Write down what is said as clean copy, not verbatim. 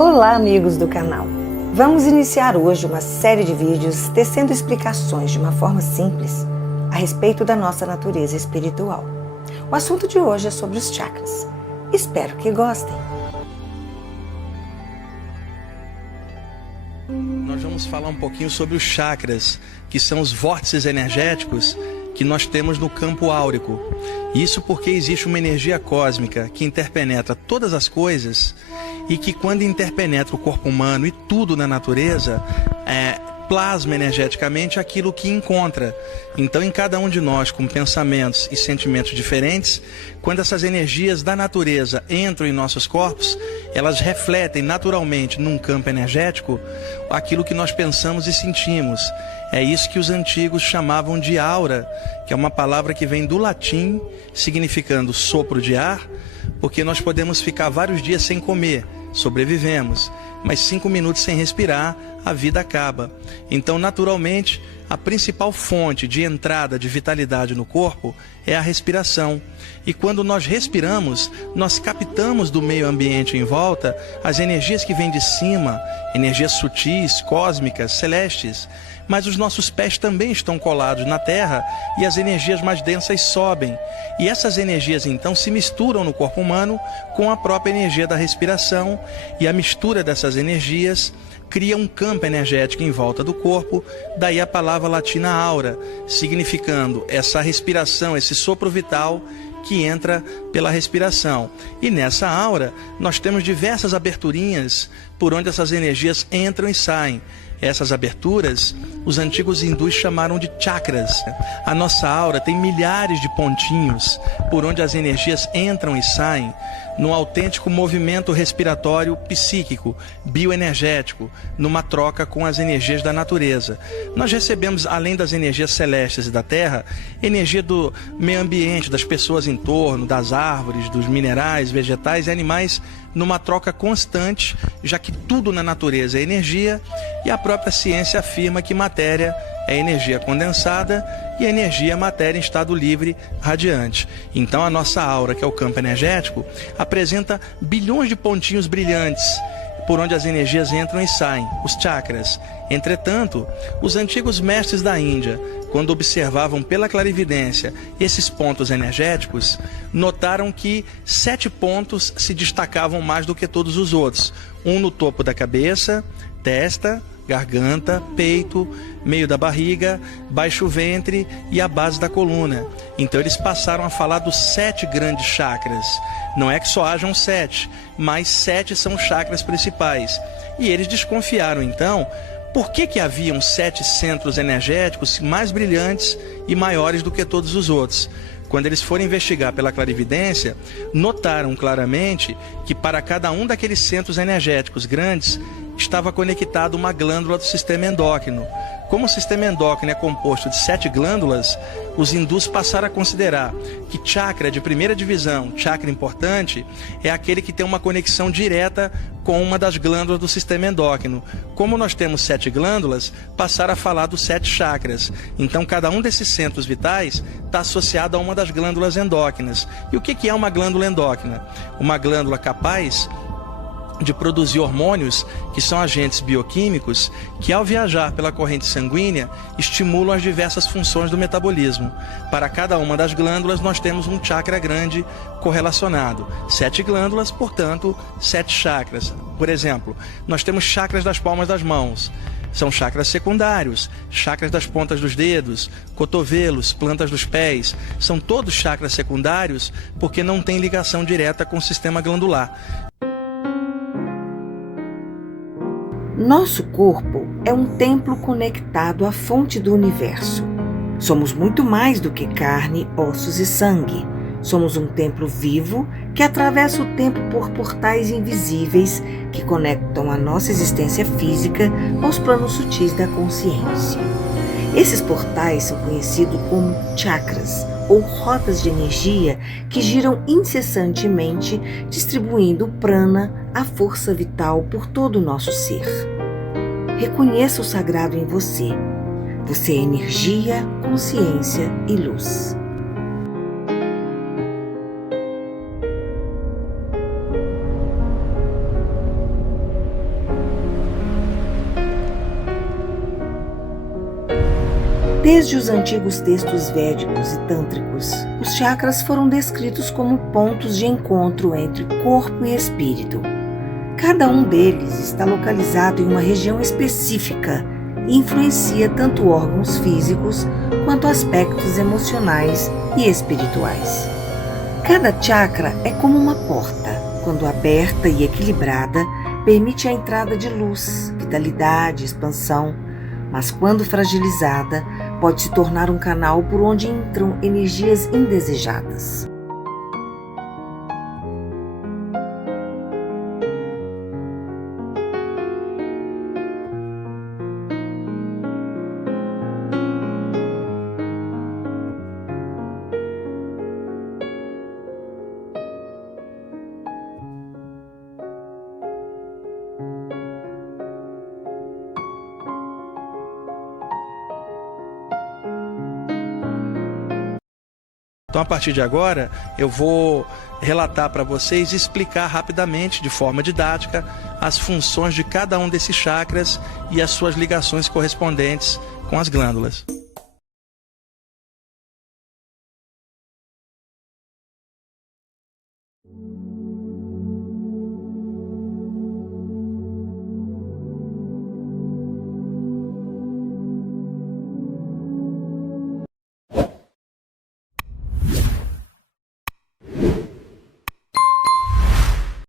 Olá, amigos do canal! Vamos iniciar hoje uma série de vídeos tecendo explicações de uma forma simples a respeito da nossa natureza espiritual. O assunto de hoje é sobre os chakras. Espero que gostem! Nós vamos falar um pouquinho sobre os chakras, que são os vórtices energéticos que nós temos no campo áurico. Isso porque existe uma energia cósmica que interpenetra todas as coisas e que, quando interpenetra o corpo humano e tudo na natureza, plasma energeticamente aquilo que encontra. Então, em cada um de nós, com pensamentos e sentimentos diferentes, quando essas energias da natureza entram em nossos corpos, elas refletem naturalmente num campo energético aquilo que nós pensamos e sentimos. É isso que os antigos chamavam de aura, que é uma palavra que vem do latim, significando sopro de ar, porque nós podemos ficar vários dias sem comer, sobrevivemos, mas 5 minutos sem respirar, a vida acaba. Então, naturalmente, a principal fonte de entrada de vitalidade no corpo é a respiração. E quando nós respiramos, nós captamos do meio ambiente em volta as energias que vêm de cima, energias sutis, cósmicas, celestes. Mas os nossos pés também estão colados na terra e as energias mais densas sobem. E essas energias então se misturam no corpo humano com a própria energia da respiração, e a mistura dessas energias cria um campo energético em volta do corpo, daí a palavra latina aura, significando essa respiração, esse sopro vital que entra pela respiração. E nessa aura nós temos diversas aberturinhas por onde essas energias entram e saem. Essas aberturas, os antigos hindus chamaram de chakras. A nossa aura tem milhares de pontinhos por onde as energias entram e saem num autêntico movimento respiratório psíquico, bioenergético, numa troca com as energias da natureza. Nós recebemos, além das energias celestes e da terra, energia do meio ambiente, das pessoas em torno, das árvores, dos minerais, vegetais e animais, numa troca constante, já que tudo na natureza é energia, e a própria ciência afirma que matéria é energia condensada e energia é matéria em estado livre, radiante. Então a nossa aura, que é o campo energético, apresenta bilhões de pontinhos brilhantes por onde as energias entram e saem, os chakras. Entretanto, os antigos mestres da Índia, quando observavam pela clarividência esses pontos energéticos, notaram que 7 pontos se destacavam mais do que todos os outros. Um no topo da cabeça, testa, garganta, peito, meio da barriga, baixo ventre e a base da coluna. Então eles passaram a falar dos 7 grandes chakras. Não é que só hajam 7, mas 7 são chakras principais. E eles desconfiaram então por que haviam 7 centros energéticos mais brilhantes e maiores do que todos os outros. Quando eles foram investigar pela clarividência, notaram claramente que para cada um daqueles centros energéticos grandes estava conectada uma glândula do sistema endócrino. Como o sistema endócrino é composto de 7 glândulas, os hindus passaram a considerar que chakra de primeira divisão, chakra importante, é aquele que tem uma conexão direta com uma das glândulas do sistema endócrino. Como nós temos 7 glândulas, passaram a falar dos 7 chakras. Então cada um desses centros vitais está associado a uma das glândulas endócrinas. E o que é uma glândula endócrina? Uma glândula capaz de produzir hormônios, que são agentes bioquímicos, que ao viajar pela corrente sanguínea, estimulam as diversas funções do metabolismo. Para cada uma das glândulas, nós temos um chakra grande correlacionado. 7 glândulas, portanto, 7 chakras. Por exemplo, nós temos chakras das palmas das mãos. São chakras secundários, chakras das pontas dos dedos, cotovelos, plantas dos pés. São todos chakras secundários porque não têm ligação direta com o sistema glandular. Nosso corpo é um templo conectado à fonte do universo. Somos muito mais do que carne, ossos e sangue. Somos um templo vivo que atravessa o tempo por portais invisíveis que conectam a nossa existência física aos planos sutis da consciência. Esses portais são conhecidos como chakras, ou rotas de energia que giram incessantemente, distribuindo o prana, a força vital, por todo o nosso ser. Reconheça o sagrado em você. Você é energia, consciência e luz. Desde os antigos textos védicos e tântricos, os chakras foram descritos como pontos de encontro entre corpo e espírito. Cada um deles está localizado em uma região específica e influencia tanto órgãos físicos quanto aspectos emocionais e espirituais. Cada chakra é como uma porta. Quando aberta e equilibrada, permite a entrada de luz, vitalidade, expansão, mas quando fragilizada, pode se tornar um canal por onde entram energias indesejadas. Então, a partir de agora, eu vou relatar para vocês e explicar rapidamente, de forma didática, as funções de cada um desses chakras e as suas ligações correspondentes com as glândulas.